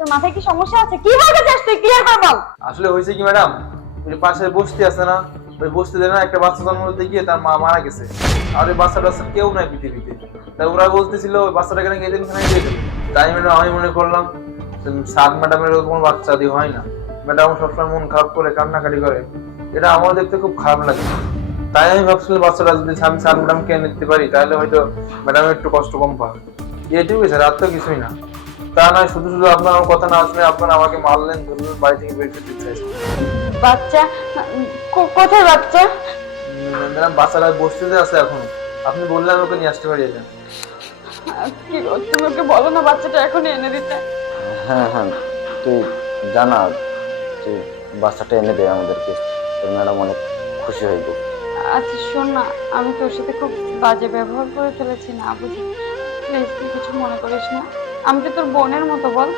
তোর মাথায় কি সমস্যা আছে? কি বলতে চাস তুই? ক্লিয়ার করে বল। আসলে হয়েছে কি ম্যাডাম, ওই পাশে বস্তি আছে না, ওই বস্তিতে না একটা বাচ্চা জন্ম দিতে গিয়ে তার মা মারা গেছে। আর ওই বাচ্চাটার কেউ নাই পৃথিবীতে। তাই ওরা বলতেছিল ওই বাচ্চাটাকে নাকি এতিমখানায় দিয়ে দেবে। তাই ম্যাডাম আমি মনে করলাম সাদ ম্যাডামের কোনো বাচ্চা দিয়ে হয় না, ম্যাডাম সবসময় মন খারাপ করে কান্নাকাটি করে, এটা আমার দেখতে খুব খারাপ লাগে। তাই আমি ভাবছিলাম বাচ্চাটা যদি আমি সাদ ম্যাডামকে এনে দিতে পারি তাহলে হয়তো ম্যাডামের একটু কষ্ট কম পাবে। এটুকুই স্যার, আর তো কিছুই না। তা নয় শুধু শুধু আপনার আমার কথা না শুনে আপনারা আমাকে মারলেন, ধরলেন, বাড়ি থেকে বের করে দিতে চাইছেন। বাচ্চা? কোথায় বাচ্চা? ম্যাডাম বাচ্চারা বসতে আছে এখন, আপনি বললেন ওকে নিয়ে আসতে পারি এটা। কি গো, তুমি ওকে বলো না বাচ্চাটা এখনই এনে দিতে। হ্যাঁ হ্যাঁ, তুই জানা, তুই বাচ্চাটা এনে দে আমাদেরকে, তোর ম্যাডাম অনেক খুশি হইব। আচ্ছা শোন না, আমি তোর সাথে খুব বাজে ব্যবহার করে ফেলেছি না বুঝি, প্লিজ তুই কিছু মনে করিস না। আমি তো তোর বোনের মতো, বল।